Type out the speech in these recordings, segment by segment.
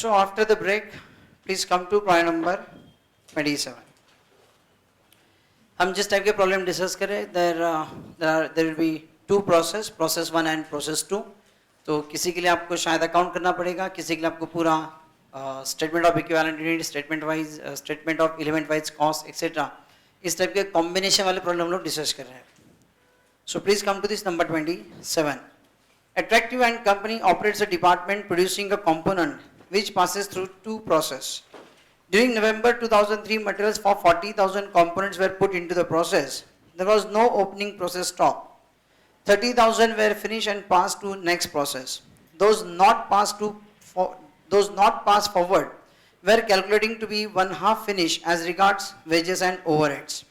So after the break, please come to point number 27. हम जिस टाइप के प्रॉब्लम डिस्कस करें, there will be two process 1 and process 2. तो किसी के लिए आपको शायद अकाउंट करना पड़ेगा, किसी के लिए आपको पूरा statement of equivalent unit, statement wise, statement of element wise cost etcetera, इस टाइप के कॉम्बिनेशन वाले प्रॉब्लम हम लोग डिस्कस कर रहे हैं. So please come to this number 27. Attractive and company operates a department producing a component which passes through two processes. During November 2003, materials for 40,000 components were put into the process. There was no opening process stock. 30,000 were finished and passed to next process. Those not passed forward were calculating to be one half finished as regards wages and overheads.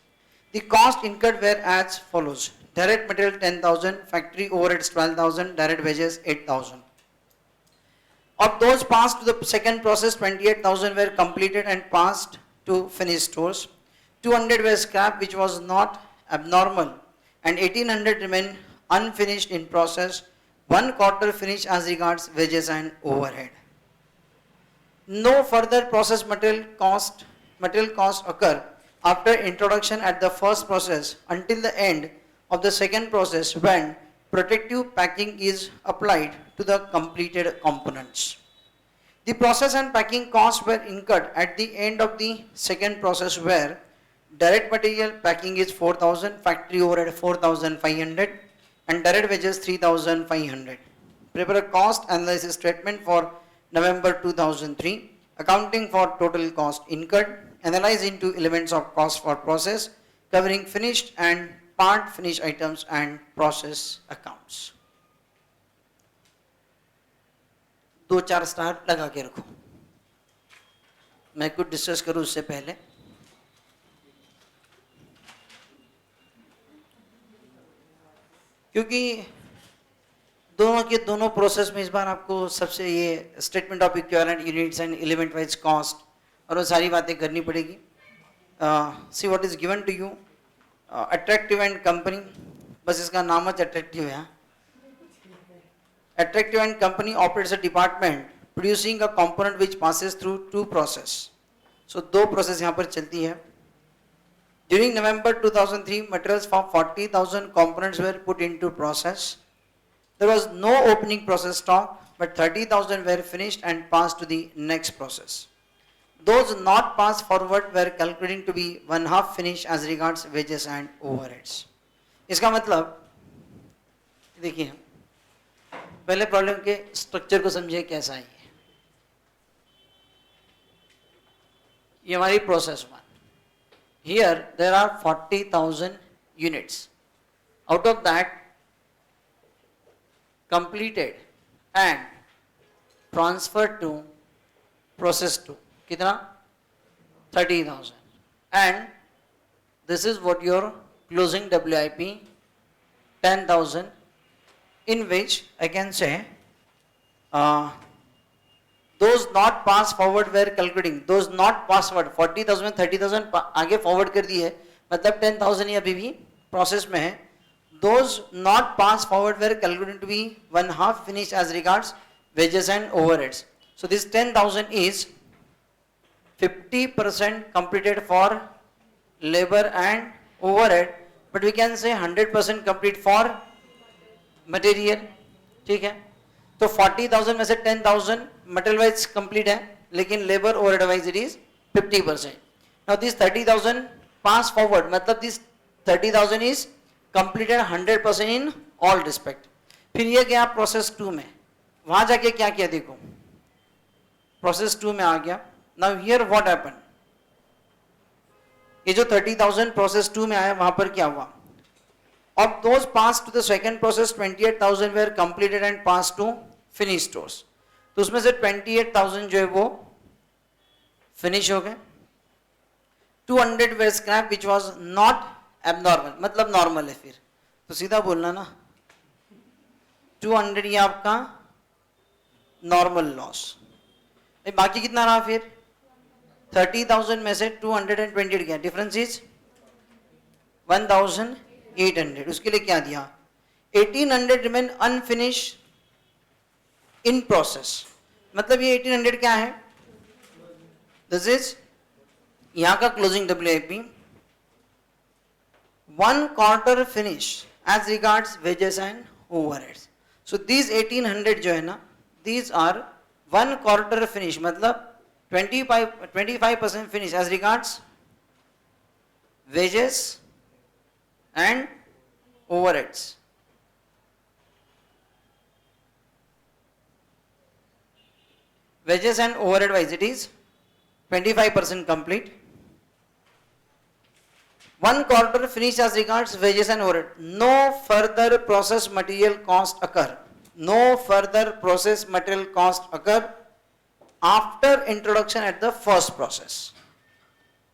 The cost incurred were as follows: direct material 10,000, factory overheads 12,000, direct wages 8,000. Of those passed to the second process, 28,000 were completed and passed to finished stores. 200 were scrapped, which was not abnormal, and 1,800 remained unfinished in process. 1 quarter finished as regards wages and overhead. No further process material cost occur after introduction at the first process until the end of the second process, when protective packing is applied to the completed components. The process and packing costs were incurred at the end of the second process, where direct material packing is 4,000, factory overhead 4,500, and direct wages 3,500. Prepare a cost analysis statement for November 2003, accounting for total cost incurred, analyze into elements of cost for process, covering finished and part finished items and process accounts. 2-4 स्टार लगा के रखो. मैं कुछ डिस्कस करूं उससे पहले. क्योंकि दोनों के दोनों प्रोसेस में इस बार आपको सबसे ये statement of equivalent units and element wise cost और वो सारी बातें करनी पड़ेगी. See what is given to you. Attractive and company, बस इसका नाम है अट्रैक्टिव है. Attractive and company operates a department producing a component which passes through two process. So 2 process यहाँ पर चलती है. During November 2003, materials for 40,000 components were put into process. There was no opening process stock, but 30,000 were finished and passed to the next process. Those not passed forward were calculating to be one half finished as regards wages and overheads. इसका मतलब देखिए, पहले प्रॉब्लम के स्ट्रक्चर को समझिए कैसा है. ये हमारी process 1. Here there are 40,000 units. Out of that completed and transfer to process 2 कितना 30,000. And this is what your closing WIP 10,000, in which I can say those not pass forward were calculating. Those not pass forward 40,000 में 30,000 आगे forward कर दिए, मतलब 10,000 ही अभी भी process में है. Those not pass forward were calculating to be one half finished as regards wages and overheads. So this 10,000 is 50% completed for labor and overhead, but we can say 100% complete for material. ठीक है, तो 40,000 में से 10,000 मटेरियल वाइज कंप्लीट है, लेकिन labour overhead wise it is 50%. Now this 30,000 pass forward, मतलब this 30,000 is completed 100% in all respect. फिर ये गया प्रोसेस 2 में. वहां जाके क्या किया देखो, प्रोसेस 2 में आ गया. नाउ हियर व्हाट हैपन, ये जो 30,000 प्रोसेस 2 में आया, वहां पर क्या हुआ. Of those passed to the second process, 28,000 were completed and passed to finished stores. तो उसमें से 28,000 जो है वो फिनिश हो गए. 200 were scrapped, which was not abnormal, मतलब नॉर्मल है. फिर तो सीधा बोलना ना, 200 ये आपका नॉर्मल लॉस. बाकी कितना रहा फिर 30,000 में से 228 गया, डिफरेंस इज 1,800. उसके लिए क्या दिया, 1,800 रिमेन अनफिनिश्ड इन प्रोसेस. मतलब ये 1800 क्या है, दिस इज यहां का closing WIP, 1 quarter finish as regards wages and overheads. So these 1800 जो है ना, these are 1 quarter finish, मतलब 25% finish as regards wages and overheads. Wages and overhead wise it is 25% complete. 1 quarter finish as regards wages and overhead. No further process material cost occur. No further process material cost occur after introduction at the first process.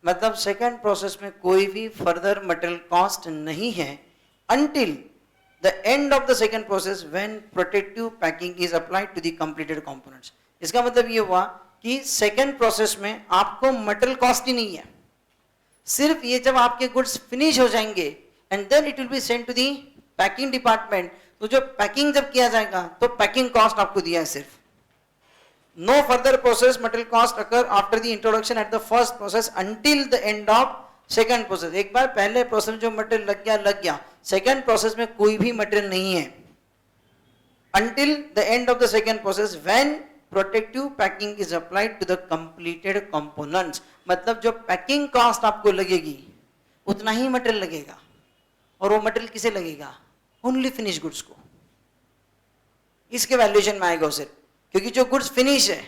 मतलब second process में कोई भी further material cost नहीं है until the end of the second process when protective packing is applied to the completed components. इसका मतलब ये हुआ कि सेकेंड प्रोसेस में आपको मटेरियल कॉस्ट ही नहीं है, सिर्फ ये जब आपके गुड्स फिनिश हो जाएंगे and then it will be send to the packing department, तो जो पैकिंग जब किया जाएगा तो पैकिंग कॉस्ट आपको दिया है सिर्फ. No further process material cost occur after the introduction at the first process until the end of second process. एक बार पहले प्रोसेस में जो मटेरियल लग गया, सेकंड प्रोसेस में कोई भी मटेरियल नहीं है until the end of the second process when protective packing is applied to the completed components. मतलब जो पैकिंग कॉस्ट आपको लगेगी उतना ही मटेरियल लगेगा, और वो मटेरियल किसे लगेगा, ओनली फिनिश गुड्स को. इसके वैल्यूएशन में आएगा उसे, क्योंकि जो गुड्स फिनिश है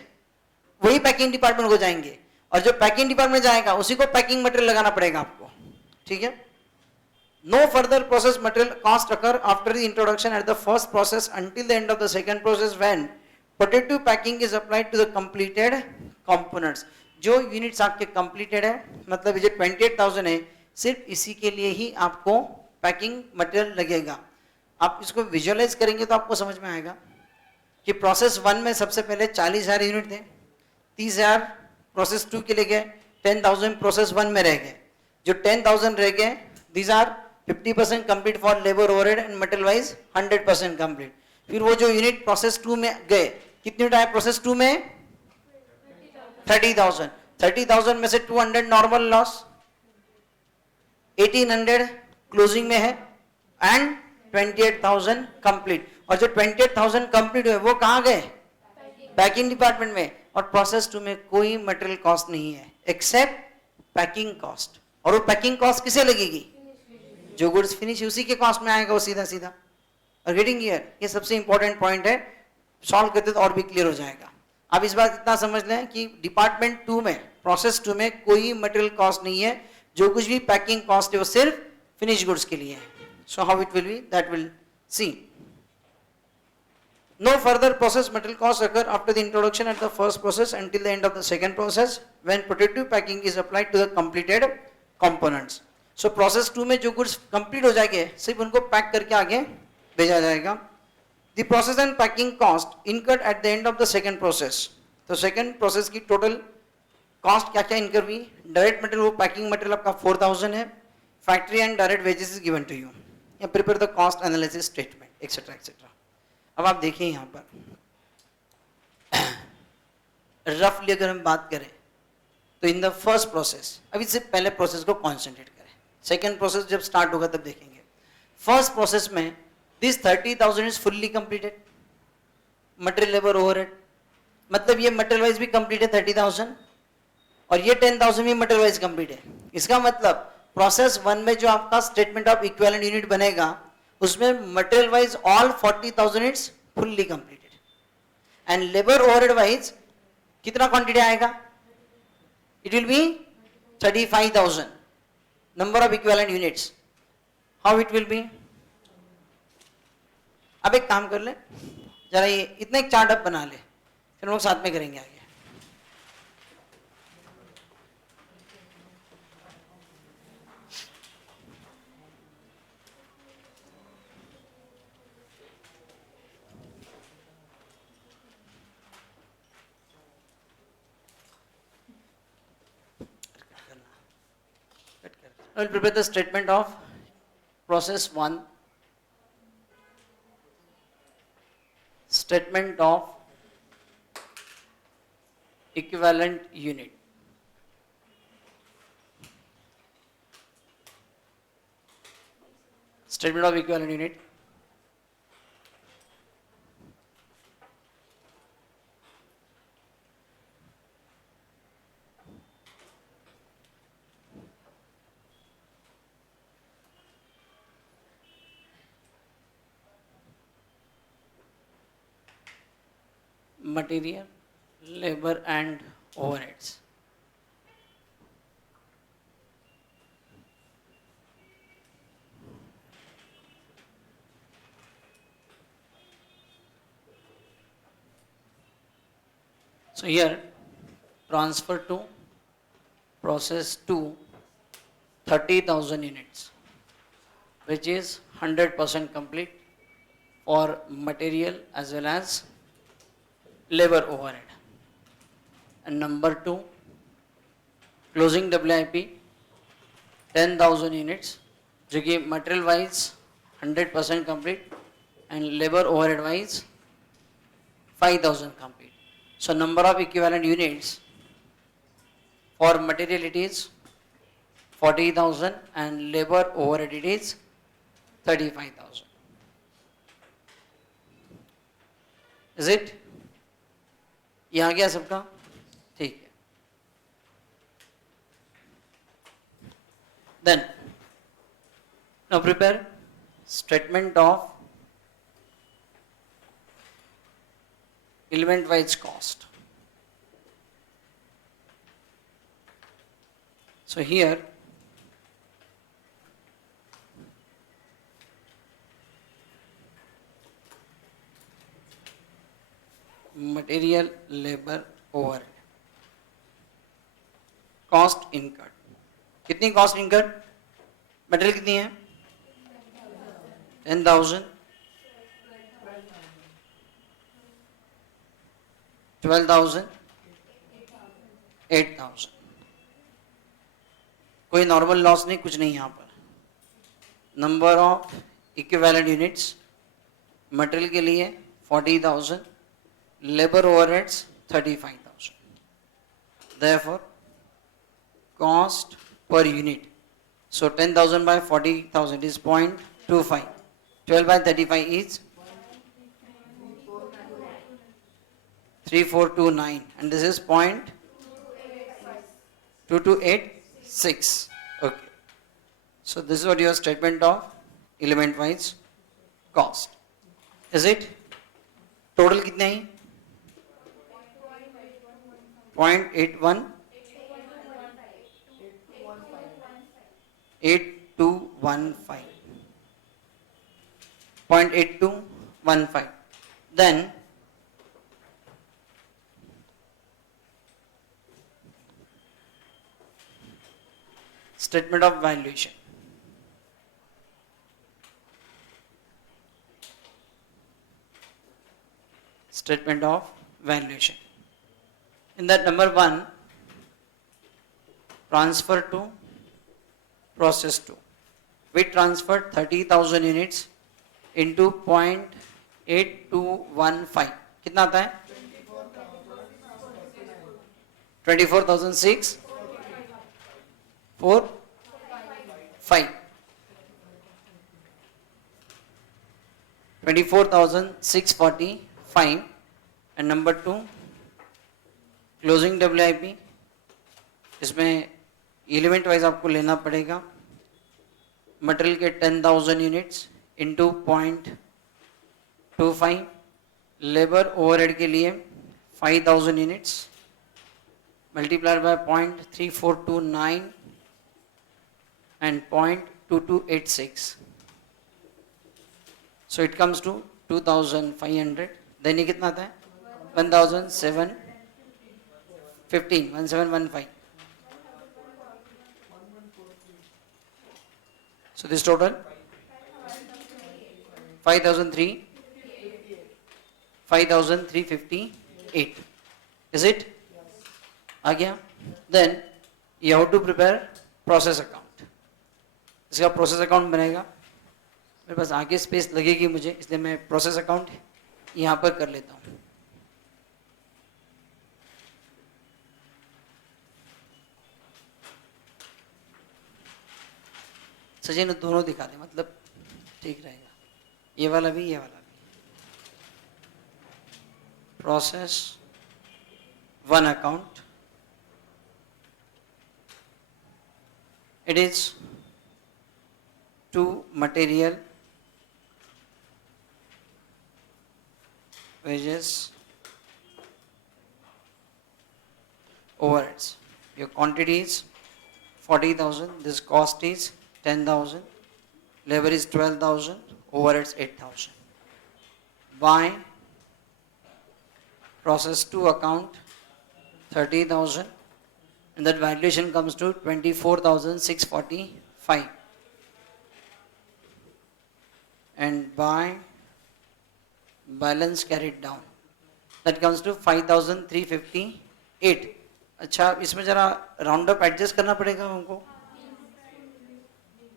वही पैकिंग डिपार्टमेंट को जाएंगे, और जो पैकिंग डिपार्टमेंट जाएगा उसी को पैकिंग मटेरियल लगाना पड़ेगा आपको. ठीक है. No further process material cost occur after the introduction at the first process until the end of the second process when protective packing is applied to the completed components. जो units आपके completed है, मतलब ये 28,000 है, सिर्फ इसी के लिए ही आपको पैकिंग मटेरियल लगेगा. आप इसको विजुअलाइज करेंगे तो आपको समझ में आएगा कि प्रोसेस 1 में सबसे पहले 40,000 यूनिट थे, 30,000 प्रोसेस 2 के लिए गए, 10,000 प्रोसेस 1 में रह गए. जो 10,000 रह गए these are 50% complete for labour overhead and material wise 100% complete. फिर वो जो यूनिट प्रोसेस 2 में गए, कितने यूनिट आए प्रोसेस 2 में, 30,000. 30,000 में से 200 नॉर्मल लॉस, 1800 क्लोजिंग में है एंड 28,000 कंप्लीट. और जो 28,000 कंप्लीट हुए वो कहां गए, पैकिंग डिपार्टमेंट में. और प्रोसेस 2 में कोई मटेरियल कॉस्ट नहीं है एक्सेप्ट पैकिंग कॉस्ट. और वो पैकिंग कॉस्ट किसे लगेगी, जो गुड्स फिनिश उसी के कॉस्ट में आएगा वो सीधा सीधा. और गेटिंग हियर, ये सबसे इंपॉर्टेंट पॉइंट है, सॉल्व करते तो और भी क्लियर हो जाएगा. अब इस बात इतना समझ लें कि डिपार्टमेंट 2 में, प्रोसेस 2 में कोई मटेरियल कॉस्ट नहीं है, जो कुछ भी पैकिंग कॉस्ट है वो सिर्फ फिनिश गुड्स के लिए है. So how it will B, that will see. No further process material costs occur after the introduction at the first process until the end of the second process when protective packing is applied to the completed components. So process 2 में जो goods complete हो जाएंगे सिर्फ उनको पैक करके आगे भेजा जाएगा. The process and packing cost incurred at the end of the second process. तो second process की total cost क्या क्या incur हुई, direct material वो packing material आपका 4,000 है, factory and direct wages is given to you. या prepare the cost analysis statement, etc. etc. अब आप देखिए यहां पर रफली अगर हम बात करें तो इन द फर्स्ट प्रोसेस, अभी से पहले प्रोसेस को कॉन्सेंट्रेट करें, सेकेंड प्रोसेस जब स्टार्ट होगा तब देखेंगे. फर्स्ट प्रोसेस में दिस 30,000 is fully completed, material labour overhead, मतलब ये मटेरियल वाइज भी कंप्लीट है 30,000, और ये 10,000 भी मटेरियल वाइज कंप्लीट है. इसका मतलब प्रोसेस 1 में जो आपका स्टेटमेंट ऑफ इक्विवेलेंट यूनिट बनेगा उसमें material wise all 40,000 units fully completed, and labour overhead wise कितना क्वांटिटी आएगा, it will B 35,000 number of equivalent units. How it will B, अब एक काम कर ले जरा, ये इतना एक चार्ट अप बना ले, फिर हम लोग साथ में करेंगे आगे. I will prepare the statement of process 1, statement of equivalent unit. Statement of equivalent unit. Material, labor and overheads. So here transfer to process to 30,000 units, which is 100% complete for material as well as labor overhead. And number 2, closing WIP 10,000 units, जो कि material wise 100% complete and labor overhead wise 5,000 complete. So number of equivalent units for material it is 40,000 and labor overhead it is 35,000. Is it? ये आ गया सबका? ठीक है. Then now prepare statement of element wise cost. So here material, labor, overhead, cost incurred. कितनी cost incurred? Material कितनी है? 10,000, 12,000, 8,000. कोई normal loss नहीं, कुछ नहीं यहाँ पर. Number of equivalent units material के लिए 40,000, labour overheads 35,000. Therefore, cost per unit. So 10,000 by 40,000 is 0.25. 12 by 35 is 3429, and this is 0.2286. Okay. So this is what your statement of element wise cost. Is it? Total कितने हैं? 0.81 8215. 0.8215. Then statement of valuation. Statement of valuation. In that number 1, transfer to process to. We transferred 30,000 units into 0.8215. कितना आता है? 24,645. 24,645. And number 2, closing WIP. इसमें element wise आपको लेना पड़ेगा. मटेरियल के 10,000 यूनिट्स इंटू 0.25, लेबर ओवरहेड के लिए 5,000 यूनिट्स मल्टीप्लाइड बाय 0.3429 and 0.2286. So it comes to 2,500. then ये कितना आता है? 1,715. 1715. So this total 5,358. Is it? आ गया? Then you have to prepare process account. इसका process account बनेगा. मेरे पास आगे स्पेस लगेगी मुझे, इसलिए मैं प्रोसेस अकाउंट यहाँ पर कर लेता हूँ. सचिन दोनों दिखा दे, मतलब ठीक रहेगा, ये वाला भी ये वाला भी. Process one account, it is to material, wages, overheads. Your quantity is 40,000, this cost is 10,000, labor is 12,000, overheads 8,000. By process 2 account 30,000, and that valuation comes to 24,645. And by balance carried down, that comes to 5,358. अच्छा, इसमें जरा round up adjust करना पड़ेगा हमको.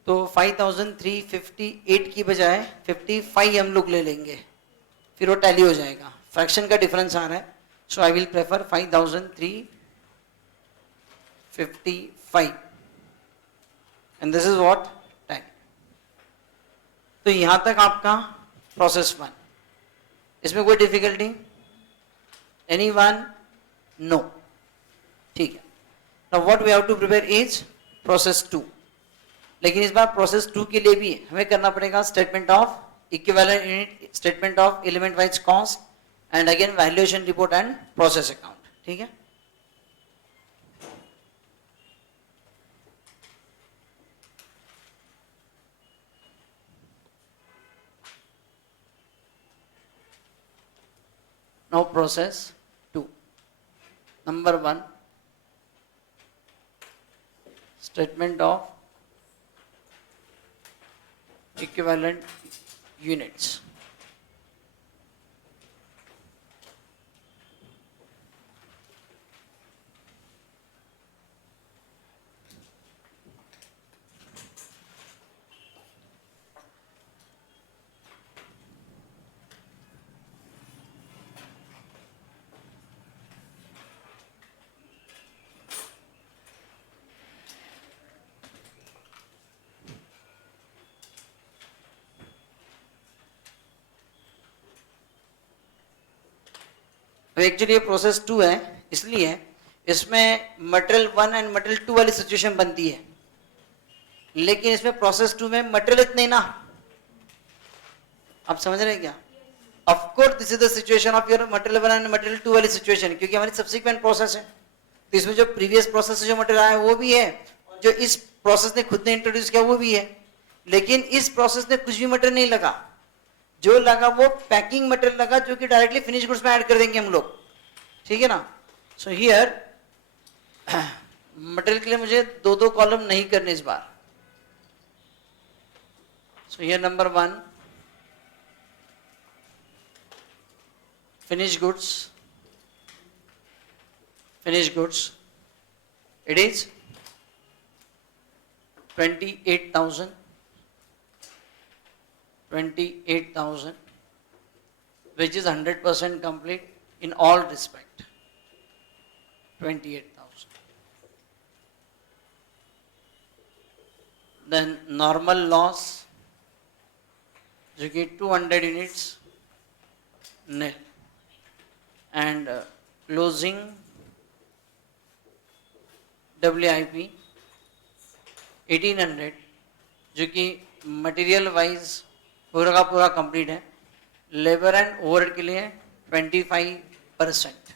तो 5,358 की बजाय 55 हम लोग ले लेंगे, फिर वो टैली हो जाएगा. फ्रैक्शन का डिफरेंस आ रहा है, so I will prefer 5,355 and this is what tally. तो यहां तक आपका प्रोसेस वन. इसमें कोई डिफिकल्टी? एनीवन? नो. ठीक है. Now what we have to prepare is process two. लेकिन इस बार प्रोसेस टू के लिए भी हमें करना पड़ेगा statement of equivalent unit, statement of element wise cost, and again valuation report and process account. ठीक है. Now process 2. Number 1, statement of equivalent units. Actually ये प्रोसेस टू है, इसलिए इसमें material one and material two वाली सिचुएशन बनती है, लेकिन इसमें प्रोसेस टू में मटेरियल इतने ना. आप समझ रहे हैं क्या? Of course this is the situation of your material one and material two वाली सिचुएशन, क्योंकि हमारी सब्सिक्वेंट प्रोसेस है. तो इसमें जो प्रीवियस प्रोसेस से जो मटेरियल आया वो भी है, जो इस प्रोसेस ने खुद ने इंट्रोड्यूस किया वो भी है. लेकिन इस प्रोसेस ने कुछ भी मटेरियल नहीं लगा, जो लगा वो पैकिंग मटेरियल लगा, जो कि डायरेक्टली फिनिश गुड्स में ऐड कर देंगे हम लोग. ठीक है ना. सो हियर मटेरियल के लिए मुझे दो दो कॉलम नहीं करने इस बार. So here number 1, finish goods, it is 28,000, which is 100% complete in all respect. 28,000. Then normal loss, जो कि 200 units nil, and closing WIP 1800, जो कि मटेरियल वाइज पूरा का पूरा कंप्लीट है. लेबर एंड ओवरहेड के लिए 25%.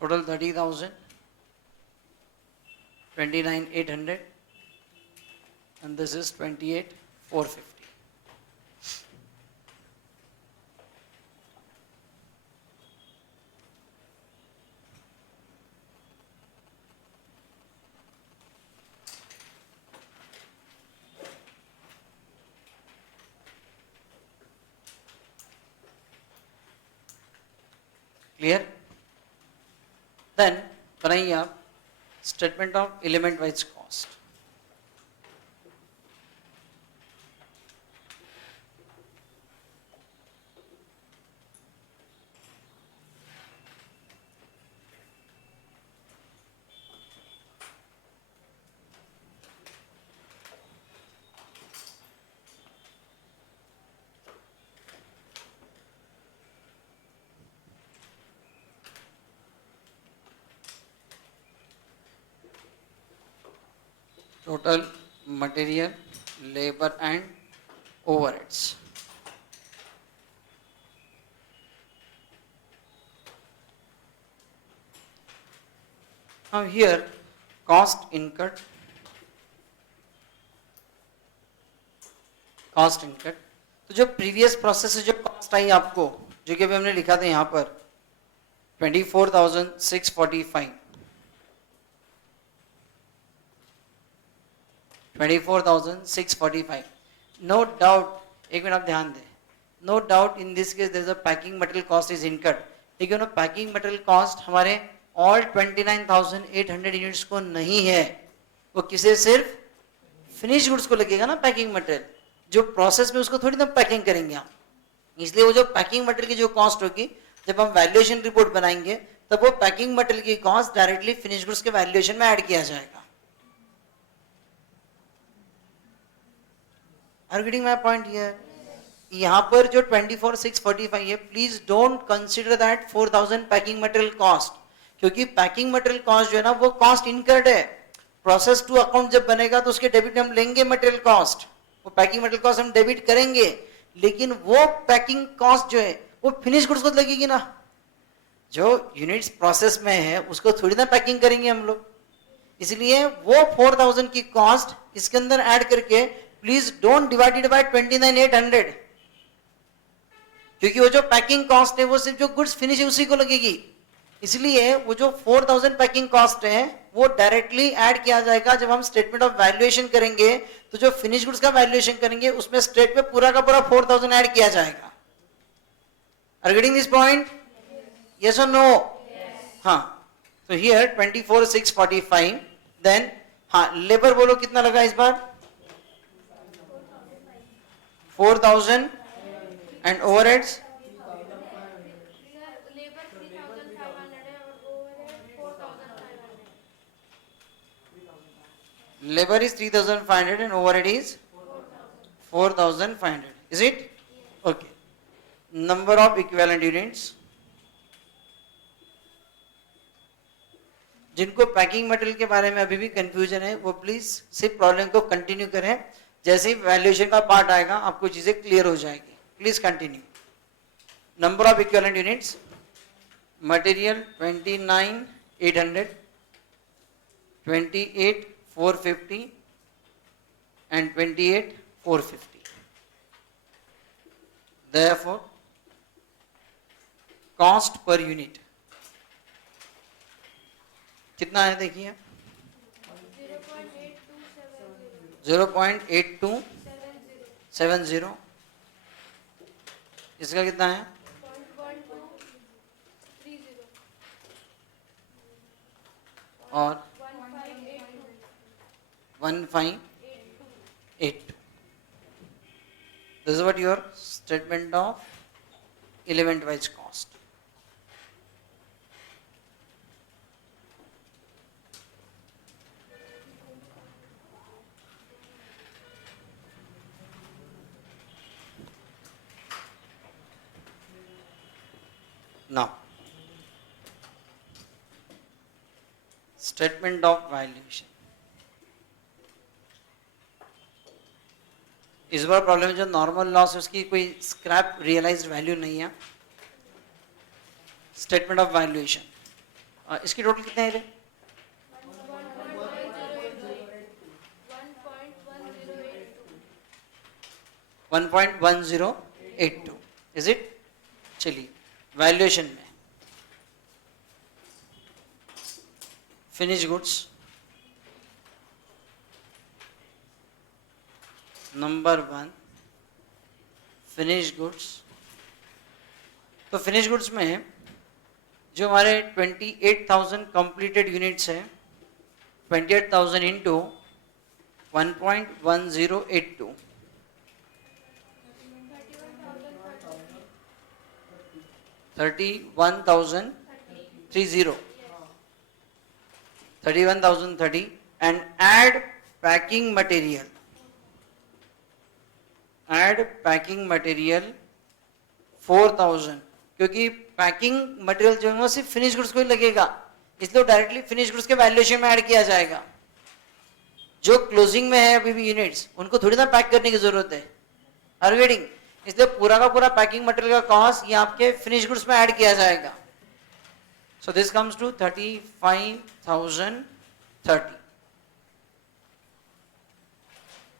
टोटल 30,000, 29,800, and this is 28,450. Clear? Then बनाइए आप statement of element wise cost. total material, labor and overheads. Now here cost incurred, तो जो प्रीवियस प्रोसेस से जो कॉस्ट आई आपको, जो कि अभी हमने लिखा था यहाँ पर 24,645, 24,645. नो डाउट, एक मिनट आप ध्यान दें, no doubt in this case there is a packing material cost is incurred, लेकिन पैकिंग मटेरियल कॉस्ट हमारे ऑल 29,800 यूनिट्स को नहीं है, वो किसे, सिर्फ फिनिश गुड्स को लगेगा ना पैकिंग मटेरियल, जो प्रोसेस में उसको थोड़ी ना पैकिंग करेंगे हम, इसलिए वो जो पैकिंग मटेरियल की जो कॉस्ट होगी, जब हम वैल्यूएशन रिपोर्ट बनाएंगे तब वो पैकिंग मटेरियल की कॉस्ट डायरेक्टली फिनिश गुड्स के वैल्यूएशन में ऐड किया जाएगा. Are you getting my point here? यहाँ पर जो 24,645 है, please don't consider that 4,000 packing material cost, क्योंकि पैकिंग मटेरियल कॉस्ट जो है ना वो कॉस्ट इनकर्ड है. प्रोसेस टू अकाउंट जब बनेगा तो उसके डेबिट में हम लेंगे मटेरियल कॉस्ट, वो पैकिंग मटेरियल कॉस्ट हम डेबिट करेंगे, लेकिन वो पैकिंग कॉस्ट जो है वो फिनिश गुड्स को लगेगी ना, जो यूनिट्स प्रोसेस में है उसको थोड़ी ना पैकिंग करेंगे हम लोग, इसलिए वो 4,000 की कॉस्ट इसके अंदर ऐड करके please don't divide it by 29,800, क्योंकि वो जो पैकिंग कॉस्ट है वो सिर्फ जो गुड्स फिनिश है उसी को लगेगी, इसलिए वो जो 4,000 पैकिंग कॉस्ट है वो डायरेक्टली ऐड किया जाएगा जब हम स्टेटमेंट ऑफ वैल्यूएशन करेंगे, तो जो फिनिश गुड्स का वैल्यूएशन करेंगे उसमें स्टेट में पूरा का पूरा 4,000 ऐड किया जाएगा. Are getting this point? Yes और नो? हाँ, तो हियर 24,645, देन हाँ लेबर बोलो कितना लगा इस बार? 4,000 and overheads labor is 3,500 and overhead is 4,500. Is it? Okay. Number of equivalent units. जिनको पैकिंग मटेरियल के बारे में अभी भी कंफ्यूजन है वो प्लीज सिर्फ प्रॉब्लम को कंटिन्यू करें, जैसे ही वैल्यूएशन का पार्ट आएगा आपको चीजें क्लियर हो जाएगी. Please continue. Number of equivalent units, material 29,800, 28,450 and 28,450. Therefore, cost per unit कितना है देखिए? 0.8270. इसका कितना है? और 1582. This is what your statement of element wise cost. Now, statement of valuation. इस बार प्रॉब्लम जो नॉर्मल लॉस है उसकी कोई स्क्रैप रियलाइज्ड वैल्यू नहीं है. स्टेटमेंट ऑफ वैल्यूएशन, इसकी टोटल कितने है? 1.1082. Is it? चलिए वैल्यूएशन में finish goods number 1 finish goods. तो फिनिश गुड्स में जो हमारे 28,000 कंप्लीटेड यूनिट्स है, 28,000 इंटू 1.1082, 31,030, 31,030 and add packing material. Add packing material 4,000, क्योंकि पैकिंग मटेरियल जो है वो सिर्फ फिनिश गुड्स को ही लगेगा, इसलिए डायरेक्टली फिनिश गुड्स के वैल्यूएशन में ऐड किया जाएगा. जो क्लोजिंग में है अभी भी यूनिट्स, उनको थोड़ी ना पैक करने की जरूरत है, आर यू गेटिंग? इसलिए पूरा का पूरा पैकिंग मटेरियल का कॉस्ट ये आपके फिनिश गुड्स में ऐड किया जाएगा. So this comes to 35,030.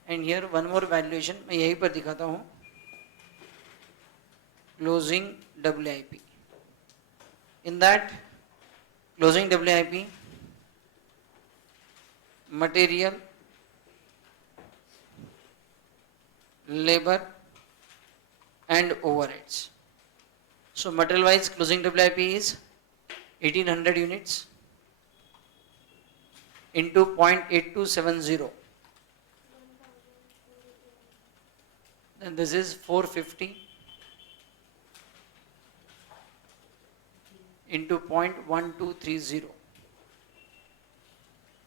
And here one more valuation मैं यहीं पर दिखाता हूँ. Closing WIP. In that closing WIP, material, labor and overheads. So material wise closing WIP is 1800 units into 0.8270. Then this is 450 into 0.1230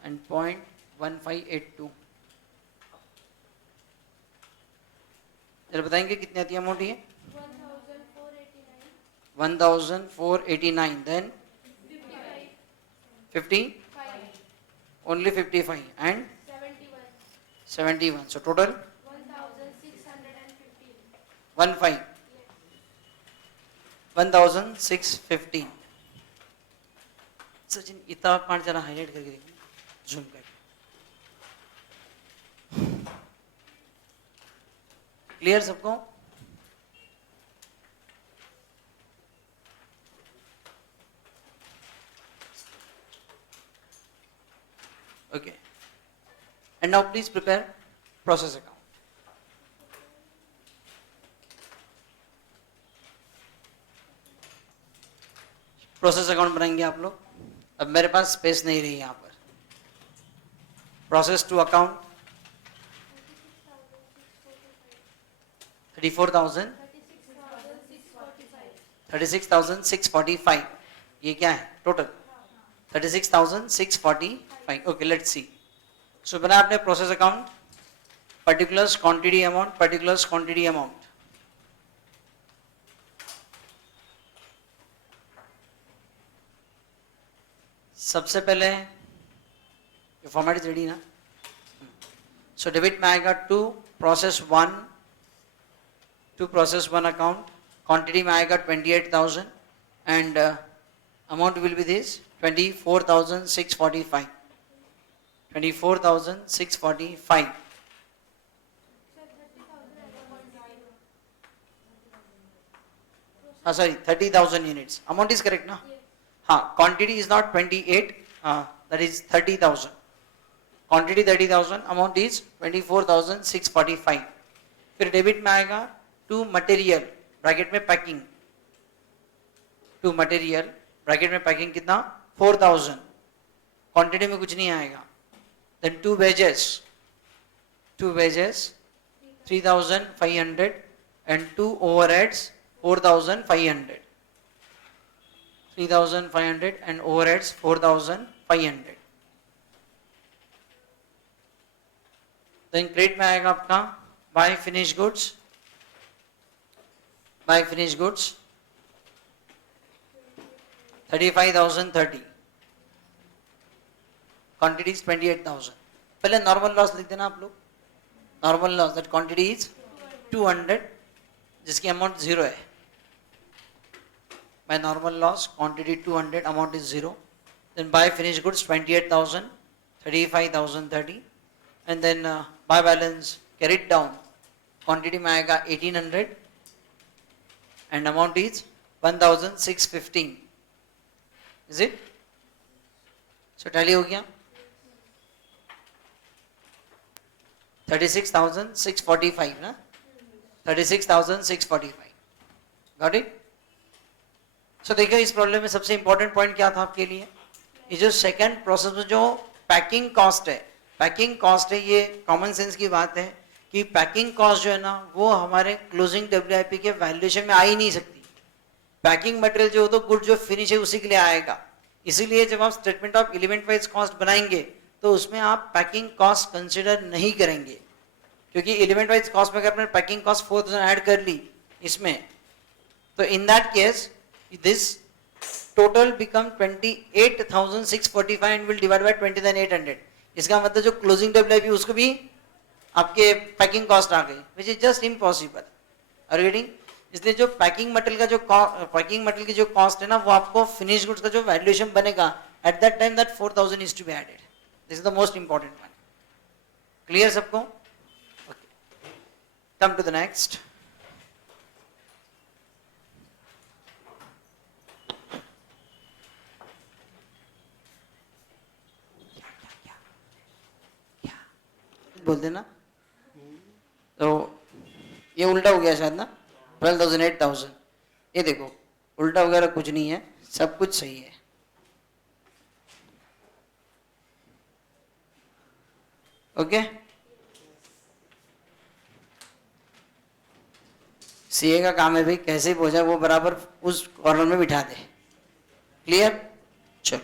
and 0.1582. जरा बताएंगे कितनी आती है अमाउंट ये? 1489. Then 50? Only 55 and 71. So total 1615. सचिन इतना पार्ट जरा हाईलाइट करके देखिए, जूम करके. क्लियर सबको? Okay. And now please prepare process account. Process account बनाएंगे आप लोग. अब मेरे पास स्पेस नहीं रही यहाँ पर. Process to account 36,645. ये क्या है total? 36,645. Okay, let's see. So बना आपने process account, particulars quantity amount, particulars quantity amount. सबसे पहले ये फॉर्मेट इज रेडी ना. सो डेबिट में आएगा to process one account. Quantity में आएगा 28,000 and amount will be this 24,645. 24,645. हाँ sorry 30,000 units. Amount is correct ना? हाँ, quantity is not 28, that is 30,000. Quantity 30,000, amount is 24,645. फिर डेबिट में आएगा टू मटेरियल ब्रैकेट में पैकिंग. टू मटेरियल ब्रैकेट में पैकिंग कितना? 4,000. क्वांटिटी में कुछ नहीं आएगा. Then to wages 3,500 and to overheads 4,500. 3,500 and overheads 4,500. Then credit में आएगा आपका buy finished goods. 35,030. Quantity is 28,000. पहले नॉर्मल लॉस लिख देना आप लोग. Normal loss that quantity is 200 जिसकी अमाउंट 0 है. My normal loss quantity 200, amount is 0. Then buy finished goods 28,000, 35,030, and then buy balance carried down. Quantity में आएगा 1,800 and amount is 1,615. Is it? So tally हो गया 36,645 ना? 36,645. Got it? So देखिए इस प्रॉब्लम में सबसे इंपॉर्टेंट पॉइंट क्या था आपके लिए? ये जो सेकंड प्रोसेस में जो पैकिंग कॉस्ट है, ये कॉमन सेंस की बात है कि पैकिंग कॉस्ट जो है ना वो हमारे क्लोजिंग WIP के वैल्यूएशन में आ ही नहीं सकती. पैकिंग मटेरियल जो तो गुड जो फिनिश है उसी के लिए आएगा. इसीलिए जब आप statement of element wise cost बनाएंगे तो उसमें आप पैकिंग कॉस्ट कंसिडर नहीं करेंगे, क्योंकि एलिमेंट वाइज कॉस्ट में अगर आपने पैकिंग कॉस्ट 4,000 ऐड कर ली इसमें, तो in that case this total become 28,645 and will divide by 20,800. इसका मतलब जो क्लोजिंग WIP उसको भी आपके पैकिंग कॉस्ट आ गई, which is just impossible. Are you getting? इसलिए जो पैकिंग मटेरियल की जो कॉस्ट है ना, वो आपको फिनिश गुड्स का जो वैल्यूएशन बनेगा at that time that 4000 is to be added. This is the most important one. Clear सबको? Okay, come to the next. बोल देना। तो ये उल्टा हो गया शायद ना, 12,000 8,000। ये देखो उल्टा वगैरह कुछ नहीं है, सब कुछ सही है। ओके, सीए का काम है भाई कैसे भी हो जाए वो बराबर उस कॉर्नर में बिठा दे। क्लियर? चलो।